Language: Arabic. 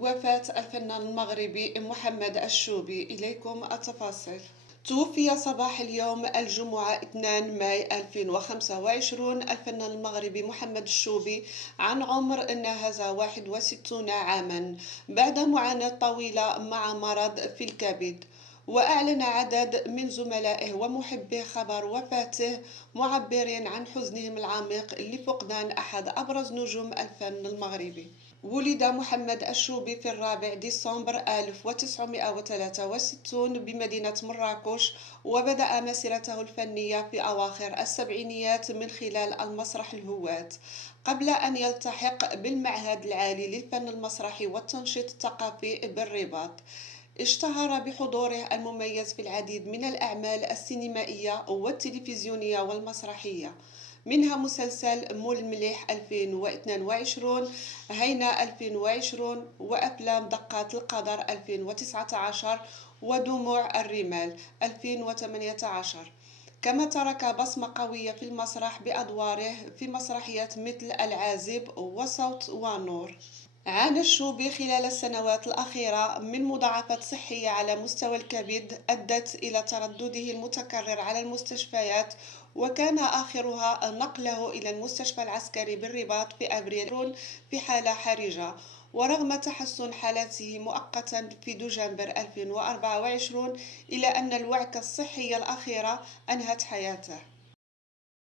وفاة الفنان المغربي محمد الشوبي. إليكم التفاصيل. توفي صباح اليوم الجمعة 2 ماي 2025 الفنان المغربي محمد الشوبي عن عمر ناهز 61 عاما بعد معاناة طويلة مع مرض في الكبد. وأعلن عدد من زملائه ومحبيه خبر وفاته، معبرين عن حزنهم العميق لفقدان أحد أبرز نجوم الفن المغربي. ولد محمد الشوبي في 4 ديسمبر 1963 بمدينة مراكش، وبدأ مسيرته الفنية في أواخر السبعينيات من خلال المسرح الهوات، قبل أن يلتحق بالمعهد العالي للفن المسرحي والتنشيط الثقافي بالرباط. اشتهر بحضوره المميز في العديد من الأعمال السينمائية والتلفزيونية والمسرحية، منها مسلسل مول المليح 2022، هينا 2020، وأفلام دقات القدر 2019، ودموع الرمال 2018. كما ترك بصمة قوية في المسرح بأدواره في مسرحيات مثل العازب وصوت ونور. عانى الشوبي خلال السنوات الأخيرة من مضاعفات صحية على مستوى الكبد أدت إلى تردده المتكرر على المستشفيات، وكان آخرها نقله إلى المستشفى العسكري بالرباط في أبريل في حالة حرجة. ورغم تحسن حالته مؤقتا في دجنبر 2024، إلا أن الوعكة الصحية الأخيرة أنهت حياته.